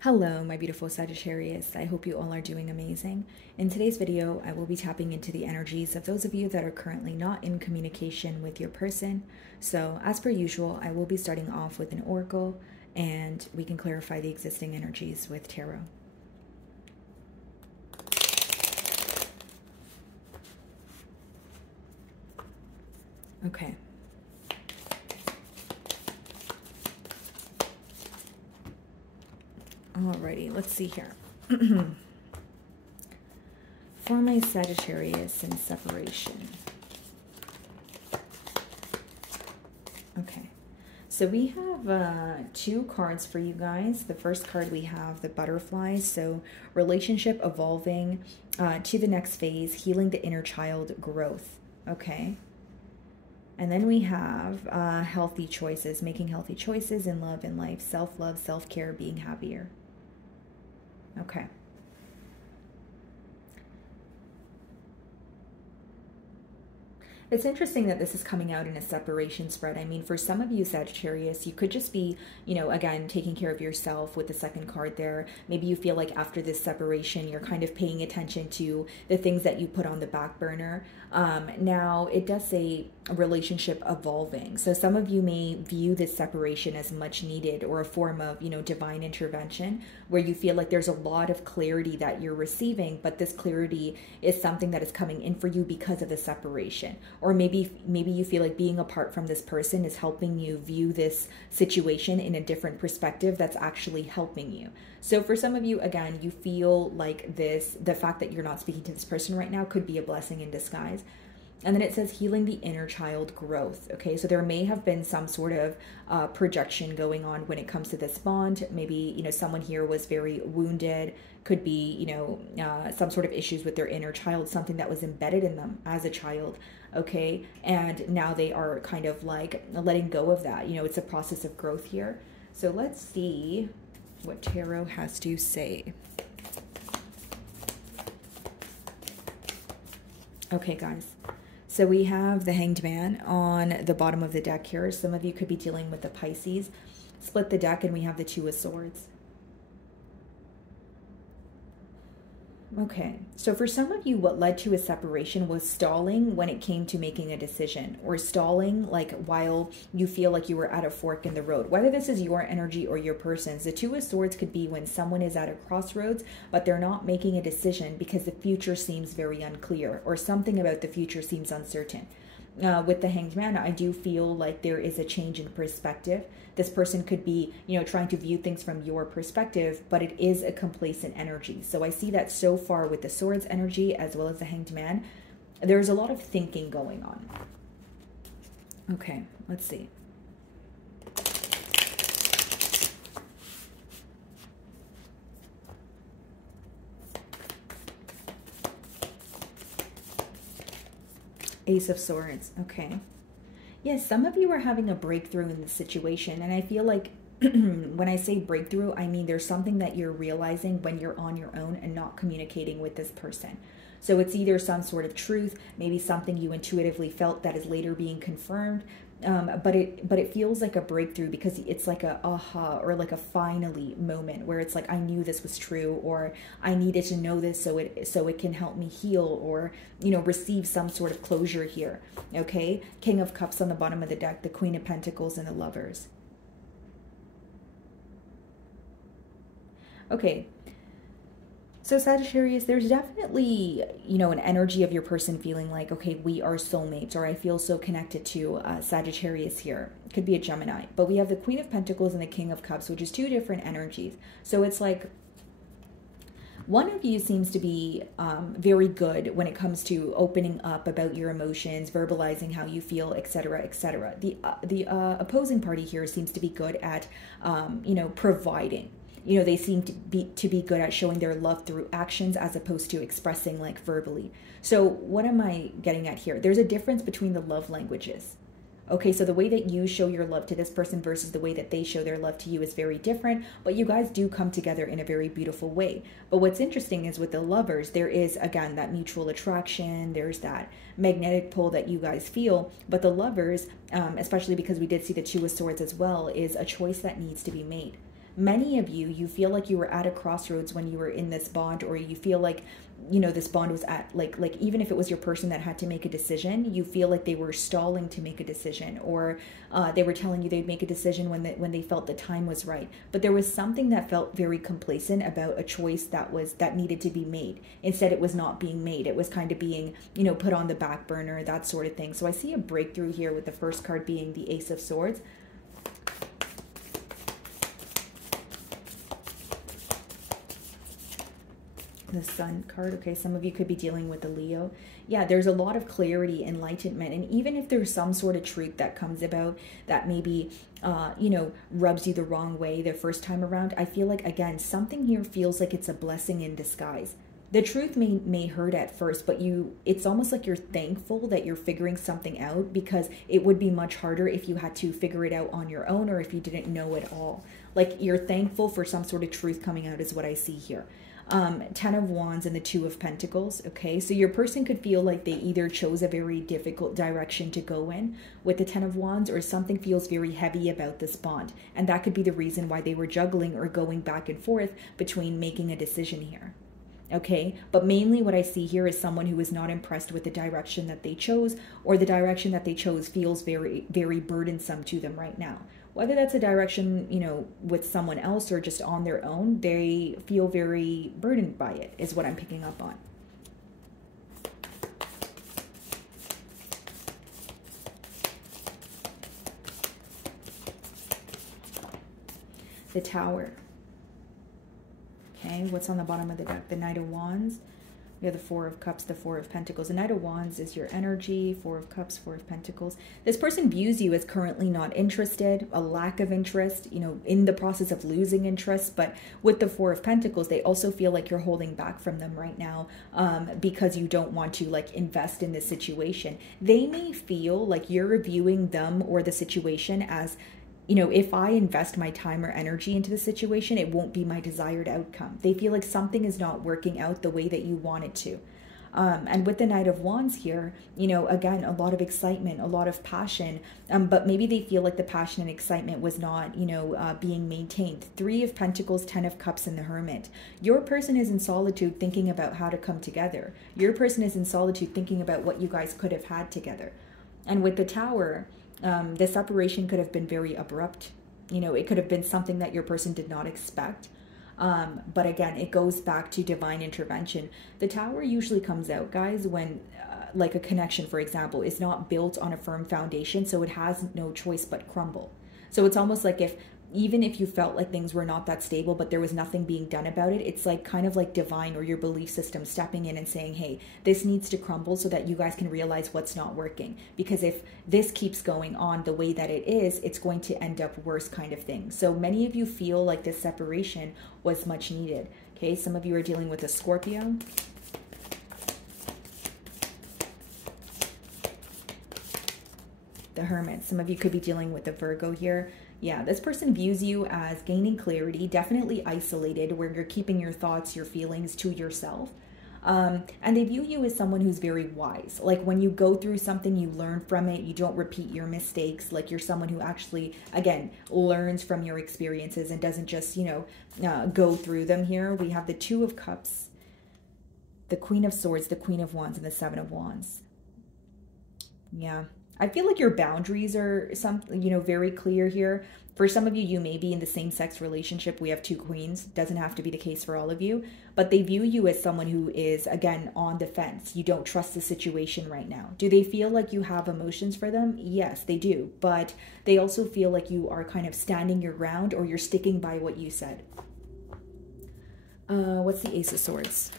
Hello, my beautiful Sagittarius. I hope you all are doing amazing. In today's video, I will be tapping into the energies of those of you that are currently not in communication with your person. So, as per usual, I will be starting off with an oracle and we can clarify the existing energies with tarot. Okay. Alrighty, let's see here. For my Sagittarius in separation. Okay, so we have two cards for you guys. The first card we have the butterfly, so relationship evolving to the next phase, healing the inner child growth. Okay. And then we have healthy choices, making healthy choices in love and life, self-love, self-care, being happier. Okay. It's interesting that this is coming out in a separation spread. I mean, for some of you Sagittarius, you could just be, again, taking care of yourself with the second card there. Maybe you feel like after this separation, you're kind of paying attention to the things that you put on the back burner. Now, it does say relationship evolving. So some of you may view this separation as much needed or a form of, divine intervention where you feel like there's a lot of clarity that you're receiving, but this clarity is something that is coming in for you because of the separation. Or maybe you feel like being apart from this person is helping you view this situation in a different perspective that's actually helping you. So for some of you, again, you feel like the fact that you're not speaking to this person right now could be a blessing in disguise. And then it says healing the inner child growth. Okay, so there may have been some sort of projection going on when it comes to this bond. Maybe, someone here was very wounded. Could be, some sort of issues with their inner child, something that was embedded in them as a child. Okay, and now they are kind of like letting go of that. It's a process of growth here. So let's see what tarot has to say. Okay, guys. So we have the Hanged Man on the bottom of the deck here. Some of you could be dealing with the Pisces. Split the deck and we have the Two of Swords. Okay, so for some of you, what led to a separation was stalling when it came to making a decision, or stalling like while you feel like you were at a fork in the road. Whether this is your energy or your person's, the Two of Swords could be when someone is at a crossroads, but they're not making a decision because the future seems very unclear, or something about the future seems uncertain. With the Hanged Man, I do feel like there is a change in perspective. This person could be, trying to view things from your perspective, but it is a complacent energy. So I see that so far with the Swords energy as well as the Hanged Man. There's a lot of thinking going on. Okay, let's see. Ace of Swords. Okay. Yes, some of you are having a breakthrough in this situation. And I feel like when I say breakthrough, I mean there's something that you're realizing when you're on your own and not communicating with this person. So it's either some sort of truth, maybe something you intuitively felt that is later being confirmed. But it feels like a breakthrough because it's like a aha or like a finally moment where it's like, I knew this was true, or I needed to know this so it can help me heal, or receive some sort of closure here. Okay, King of Cups on the bottom of the deck, the Queen of Pentacles, and the Lovers. Okay. So Sagittarius, there's definitely, an energy of your person feeling like, okay, we are soulmates, or I feel so connected to Sagittarius here. It could be a Gemini. But we have the Queen of Pentacles and the King of Cups, which is two different energies. So it's like one of you seems to be very good when it comes to opening up about your emotions, verbalizing how you feel, etc., etc. The opposing party here seems to be good at, providing. They seem to be good at showing their love through actions as opposed to expressing like verbally. So what am I getting at here? There's a difference between the love languages. Okay, so the way that you show your love to this person versus the way that they show their love to you is very different, but you guys do come together in a very beautiful way. But what's interesting is with the Lovers, there is, again, that mutual attraction, there's that magnetic pull that you guys feel, but the Lovers, especially because we did see the Two of Swords as well, is a choice that needs to be made. many of you, you feel like you were at a crossroads when you were in this bond, or you feel like, you know, this bond was at like even if it was your person that had to make a decision, you feel like they were stalling to make a decision, or they were telling you they'd make a decision when they felt the time was right. But there was something that felt very complacent about a choice that needed to be made. Instead, it was not being made. It was kind of being, you know, put on the back burner, that sort of thing. So I see a breakthrough here with the first card being the Ace of Swords. The Sun card. Okay, some of you could be dealing with a Leo. Yeah, there's a lot of clarity, enlightenment, and even if there's some sort of truth that comes about that maybe you know, rubs you the wrong way the first time around, I feel like, again, something here feels like it's a blessing in disguise. The truth may hurt at first, but it's almost like you're thankful that you're figuring something out, because it would be much harder if you had to figure it out on your own, or if you didn't know at all. Like, you're thankful for some sort of truth coming out is what I see here. 10 of Wands and the 2 of Pentacles. Okay, so your person could feel like they either chose a very difficult direction to go in with the 10 of Wands, or something feels very heavy about this bond, and that could be the reason why they were juggling or going back and forth between making a decision here. Okay, but mainly what I see here is someone who is not impressed with the direction that they chose, or the direction that they chose feels very, very burdensome to them right now. Whether that's a direction, you know, with someone else or just on their own, they feel very burdened by it, is what I'm picking up on. The Tower. Okay, what's on the bottom of the deck? The Knight of Wands. We have the 4 of Cups, the 4 of Pentacles. The Knight of Wands is your energy. 4 of Cups, 4 of Pentacles. This person views you as currently not interested, a lack of interest, you know, in the process of losing interest. But with the 4 of Pentacles, they also feel like you're holding back from them right now because you don't want to, like, invest in this situation. They may feel like you're viewing them or the situation as, you know, if I invest my time or energy into the situation, it won't be my desired outcome. They feel like something is not working out the way that you want it to. And with the Knight of Wands here, you know, again, a lot of excitement, a lot of passion, but maybe they feel like the passion and excitement was not, you know, being maintained. 3 of Pentacles, 10 of Cups, and the Hermit. Your person is in solitude thinking about how to come together. Your person is in solitude thinking about what you guys could have had together. And with the Tower, the separation could have been very abrupt. You know, it could have been something that your person did not expect. But again, it goes back to divine intervention. The Tower usually comes out, guys, when like a connection, for example, is not built on a firm foundation, so it has no choice but crumble. So it's almost like even if you felt like things were not that stable, but there was nothing being done about it, it's like kind of like divine or your belief system stepping in and saying, hey, this needs to crumble so that you guys can realize what's not working. Because if this keeps going on the way that it is, it's going to end up worse, kind of thing. So many of you feel like this separation was much needed. Okay, some of you are dealing with a Scorpio. The Hermit. Some of you could be dealing with a Virgo here. Yeah, this person views you as gaining clarity, definitely isolated, where you're keeping your thoughts, your feelings to yourself. And they view you as someone who's very wise. Like, when you go through something, you learn from it. You don't repeat your mistakes. Like, you're someone who actually, again, learns from your experiences and doesn't just, you know, go through them here. We have the 2 of Cups, the Queen of Swords, the Queen of Wands, and the 7 of Wands. Yeah. I feel like your boundaries are very clear here. For some of you, you may be in the same-sex relationship. We have 2 queens. Doesn't have to be the case for all of you. But they view you as someone who is, again, on the fence. You don't trust the situation right now. Do they feel like you have emotions for them? Yes, they do. But they also feel like you are kind of standing your ground, or you're sticking by what you said. What's the Ace of Swords?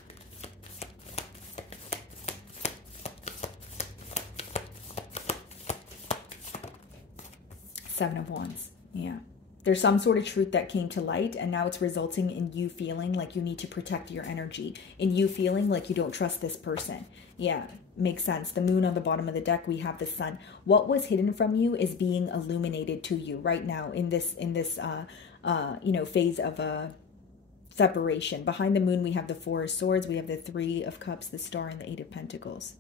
Seven of Wands. Yeah. There's some sort of truth that came to light, and now it's resulting in you feeling like you need to protect your energy, in you feeling like you don't trust this person. Yeah, makes sense. The Moon on the bottom of the deck, we have the Sun. What was hidden from you is being illuminated to you right now in this phase of a separation. Behind the Moon, we have the 4 of Swords, we have the 3 of Cups, the Star, and the 8 of Pentacles.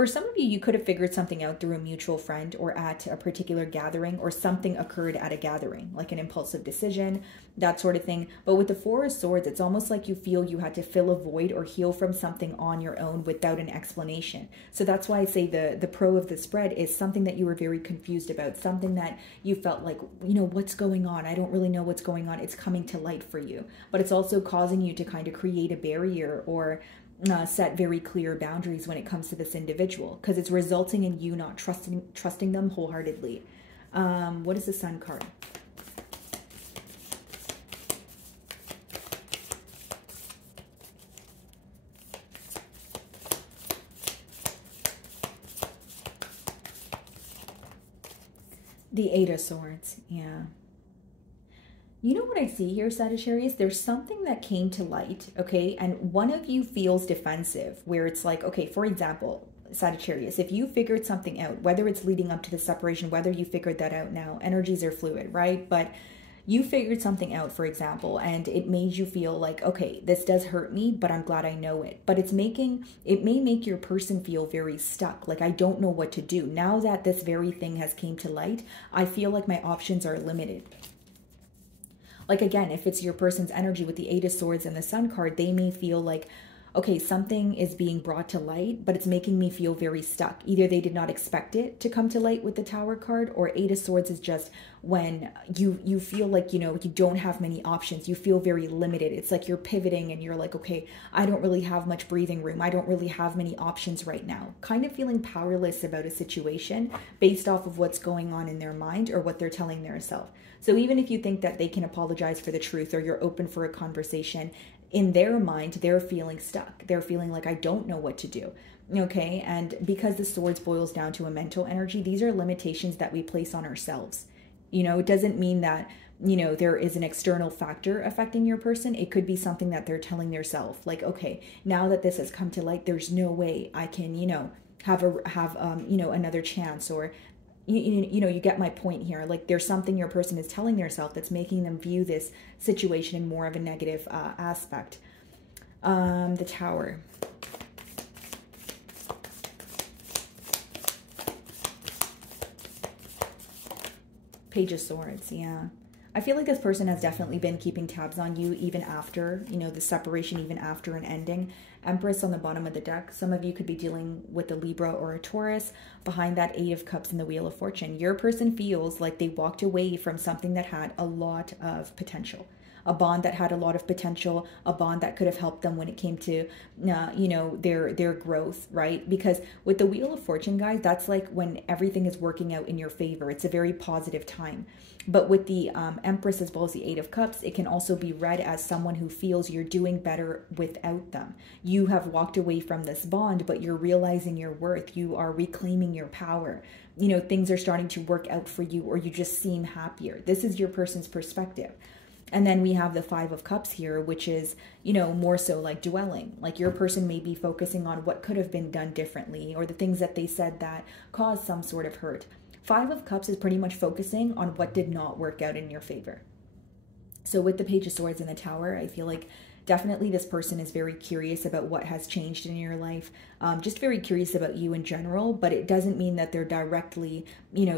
For some of you, you could have figured something out through a mutual friend or at a particular gathering, or something occurred at a gathering, like an impulsive decision, that sort of thing. But with the Four of Swords, it's almost like you feel you had to fill a void or heal from something on your own without an explanation. So that's why I say the pro of the spread is something that you were very confused about, something that you felt like, what's going on? I don't really know what's going on. It's coming to light for you. But it's also causing you to kind of create a barrier or set very clear boundaries when it comes to this individual, because it's resulting in you not trusting them wholeheartedly. What is the Sun card? The Eight of Swords, yeah. You know what I see here, Sagittarius? There's something that came to light, okay? And one of you feels defensive, where it's like, okay, for example, Sagittarius, if you figured something out, whether it's leading up to the separation, whether you figured that out now, energies are fluid, right? But you figured something out, for example, and it made you feel like, okay, this does hurt me, but I'm glad I know it. But it may make your person feel very stuck. Like, I don't know what to do. Now that this very thing has came to light, I feel like my options are limited. Like, again, if it's your person's energy with the Eight of Swords and the Sun card, they may feel like, okay, something is being brought to light, but it's making me feel very stuck. Either they did not expect it to come to light with the Tower card, or Eight of Swords is just when you feel like, you don't have many options. You feel very limited. It's like you're pivoting and you're like, okay, I don't really have much breathing room. I don't really have many options right now. Kind of feeling powerless about a situation based off of what's going on in their mind or what they're telling their self. So even if you think that they can apologize for the truth, or you're open for a conversation, in their mind, they're feeling stuck. They're feeling like, I don't know what to do. Okay. And because the Swords boils down to a mental energy, these are limitations that we place on ourselves. It doesn't mean that, there is an external factor affecting your person. It could be something that they're telling their self, like, okay, now that this has come to light, there's no way I can, have another chance, or you get my point here. Like, there's something your person is telling themselves that's making them view this situation in more of a negative aspect. The Tower. Page of Swords, yeah. I feel like this person has definitely been keeping tabs on you even after, the separation, even after an ending. Empress on the bottom of the deck. Some of you could be dealing with a Libra or a Taurus. Behind that, Eight of Cups and the Wheel of Fortune. Your person feels like they walked away from something that had a lot of potential. A bond that had a lot of potential, a bond that could have helped them when it came to, their growth, right? Because with the Wheel of Fortune, guys, that's like when everything is working out in your favor. It's a very positive time. But with the Empress as well as the Eight of Cups, it can also be read as someone who feels you're doing better without them. You have walked away from this bond, but you're realizing your worth. You are reclaiming your power. Things are starting to work out for you, or you just seem happier. This is your person's perspective. And then we have the Five of Cups here, which is, more so like dwelling. Like, your person may be focusing on what could have been done differently, or the things that they said that caused some sort of hurt. Five of Cups is pretty much focusing on what did not work out in your favor. So with the Page of Swords and the Tower, I feel like definitely this person is very curious about what has changed in your life. Just very curious about you in general, but it doesn't mean that they're directly,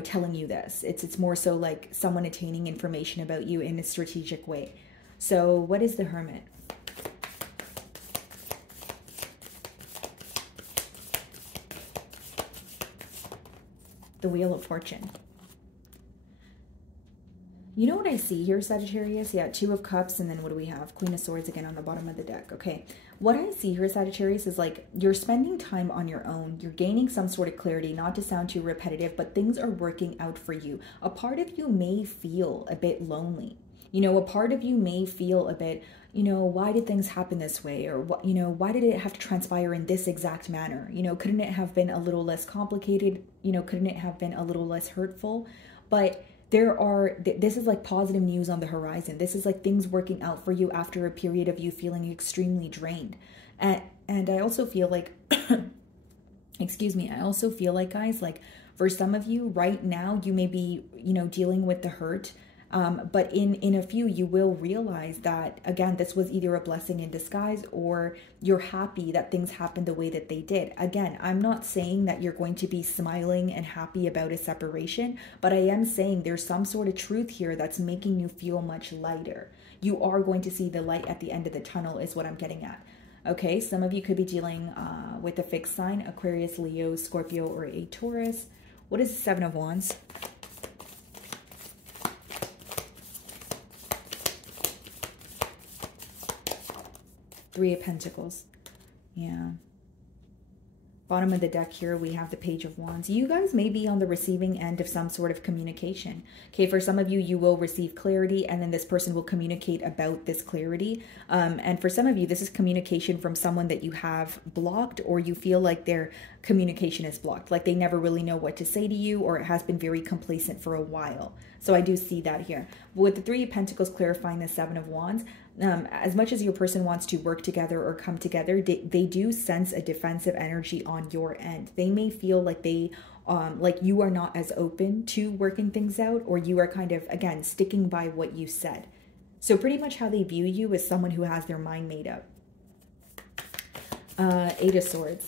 telling you this. It's more so like someone attaining information about you in a strategic way. So what is the Hermit? The Wheel of Fortune. You know what I see here, Sagittarius? Yeah, Two of Cups, and then what do we have? Queen of Swords again on the bottom of the deck. Okay, what I see here, Sagittarius, is like you're spending time on your own. You're gaining some sort of clarity, not to sound too repetitive, but things are working out for you. A part of you may feel a bit lonely. A part of you may feel a bit, why did things happen this way? Or, what, why did it have to transpire in this exact manner? Couldn't it have been a little less complicated? Couldn't it have been a little less hurtful? But this is like positive news on the horizon. This is like things working out for you after a period of you feeling extremely drained. And I also feel like, excuse me, I also feel like, guys, like for some of you right now, you may be, dealing with the hurt But in a few, you will realize that, again, this was either a blessing in disguise, or you're happy that things happened the way that they did. Again, I'm not saying that you're going to be smiling and happy about a separation, but I am saying there's some sort of truth here that's making you feel much lighter. You are going to see the light at the end of the tunnel is what I'm getting at. Okay, some of you could be dealing with a fixed sign, Aquarius, Leo, Scorpio, or a Taurus. What is the Seven of Wands? Three of Pentacles. Yeah. Bottom of the deck here, we have the Page of Wands. You guys may be on the receiving end of some sort of communication. Okay, for some of you, you will receive clarity, and then this person will communicate about this clarity. And for some of you, this is communication from someone that you have blocked, or you feel like their communication is blocked, like they never really know what to say to you, or it has been very complacent for a while. So I do see that here. With the Three of Pentacles clarifying the Seven of Wands, as much as your person wants to work together or come together, they do sense a defensive energy on your end. They may feel like like you are not as open to working things out, or you are kind of, again, sticking by what you said. So pretty much how they view you is someone who has their mind made up. Eight of Swords.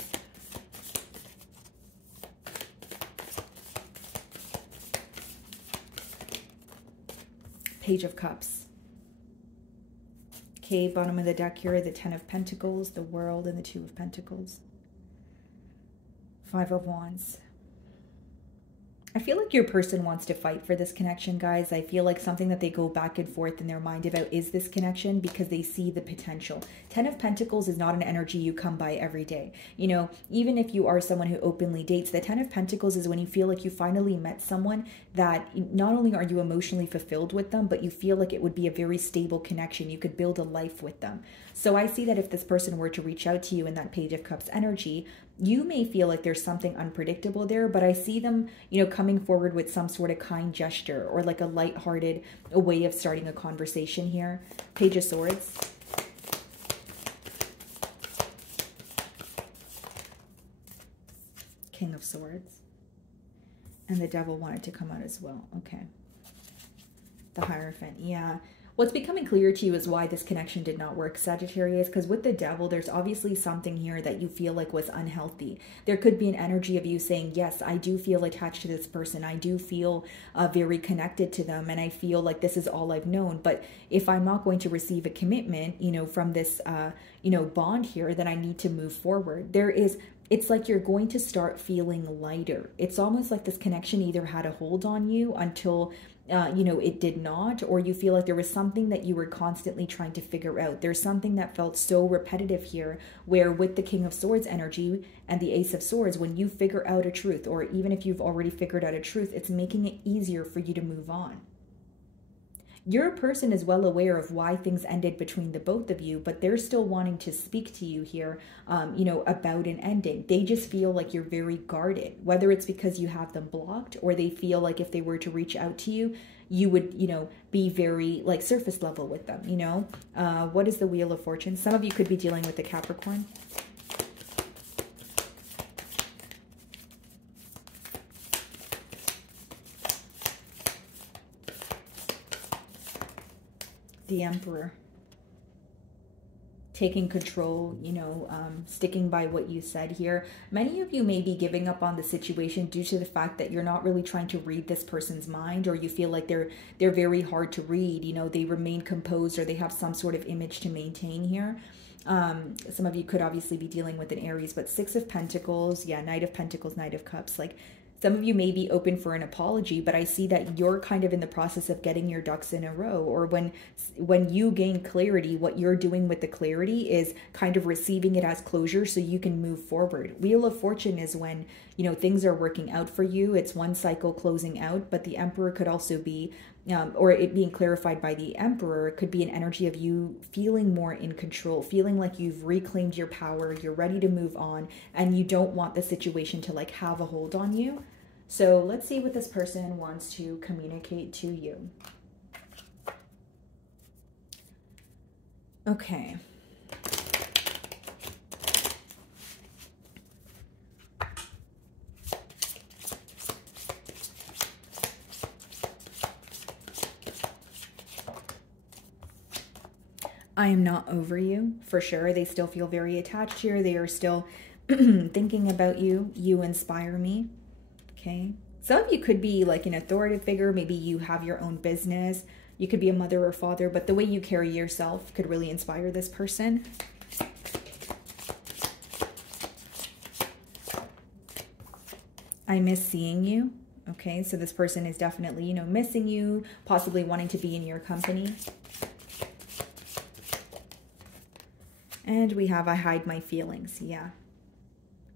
Page of Cups. Okay, bottom of the deck here, the Ten of Pentacles, the World, and the Two of Pentacles. Five of Wands. I feel like your person wants to fight for this connection, guys. I feel like something that they go back and forth in their mind about is this connection, because they see the potential. Ten of Pentacles is not an energy you come by every day. You know, even if you are someone who openly dates, the Ten of Pentacles is when you feel like you finally met someone that not only are you emotionally fulfilled with them, but you feel like it would be a very stable connection. You could build a life with them. So I see that if this person were to reach out to you in that Page of Cups energy, you may feel like there's something unpredictable there, but I see them, you know, coming forward with some sort of kind gesture, or like a lighthearted way of starting a conversation here. Page of Swords. King of Swords. And the Devil wanted to come out as well. Okay. The Hierophant. Yeah. What's becoming clear to you is why this connection did not work, Sagittarius, because with the Devil, there's obviously something here that you feel like was unhealthy. There could be an energy of you saying, yes, I do feel attached to this person. I do feel very connected to them, and I feel like this is all I've known. But if I'm not going to receive a commitment, you know, from this, you know, bond here, then I need to move forward. It's like you're going to start feeling lighter. It's almost like this connection either had a hold on you until you know, it did not, or you feel like there was something that you were constantly trying to figure out. There's something that felt so repetitive here, where with the King of Swords energy and the Ace of Swords, when you figure out a truth, or even if you've already figured out a truth, it's making it easier for you to move on. Your person is well aware of why things ended between the both of you, but they're still wanting to speak to you here, you know, about an ending. They just feel like you're very guarded, whether it's because you have them blocked, or they feel like if they were to reach out to you, you would, you know, be very like surface level with them, you know. What is the Wheel of Fortune? Some of you could be dealing with the Capricorn. The Emperor. Taking control, you know, sticking by what you said here. Many of you may be giving up on the situation due to the fact that you're not really trying to read this person's mind, or you feel like they're very hard to read. You know, they remain composed, or they have some sort of image to maintain here. Some of you could obviously be dealing with an Aries, but Six of Pentacles, yeah, Knight of Pentacles, Knight of Cups. Like, some of you may be open for an apology, but I see that you're kind of in the process of getting your ducks in a row. Or when you gain clarity, what you're doing with the clarity is kind of receiving it as closure so you can move forward. Wheel of Fortune is when, you know, things are working out for you. It's one cycle closing out, but the Emperor could also be, or it being clarified by the Emperor, could be an energy of you feeling more in control, feeling like you've reclaimed your power, you're ready to move on, and you don't want the situation to like have a hold on you. So let's see what this person wants to communicate to you. Okay. I am not over you, for sure. They still feel very attached here. They are still thinking about you. You inspire me. Okay. Some of you could be like an authoritative figure. Maybe you have your own business. You could be a mother or father, but the way you carry yourself could really inspire this person. I miss seeing you. Okay, so this person is definitely, missing you, possibly wanting to be in your company. And we have, I hide my feelings. Yeah.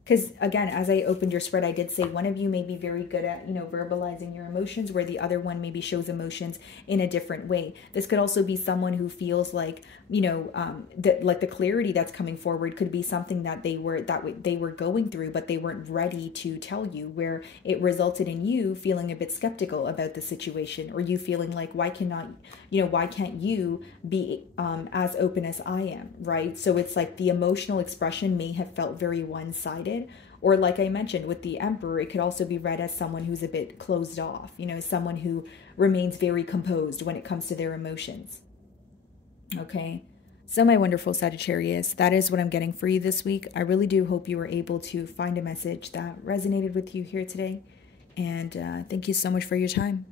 Because again, as I opened your spread, I did say one of you may be very good at, verbalizing your emotions, where the other one maybe shows emotions in a different way. This could also be someone who feels like, that like the clarity that's coming forward could be something that they were going through, but they weren't ready to tell you, where it resulted in you feeling a bit skeptical about the situation, or you feeling like, why can't you be as open as I am, right? So it's like the emotional expression may have felt very one-sided. Or like I mentioned with the Emperor, it could also be read as someone who's a bit closed off, someone who remains very composed when it comes to their emotions. Okay. So my wonderful Sagittarius, that is what I'm getting for you this week. I really do hope you were able to find a message that resonated with you here today. And thank you so much for your time.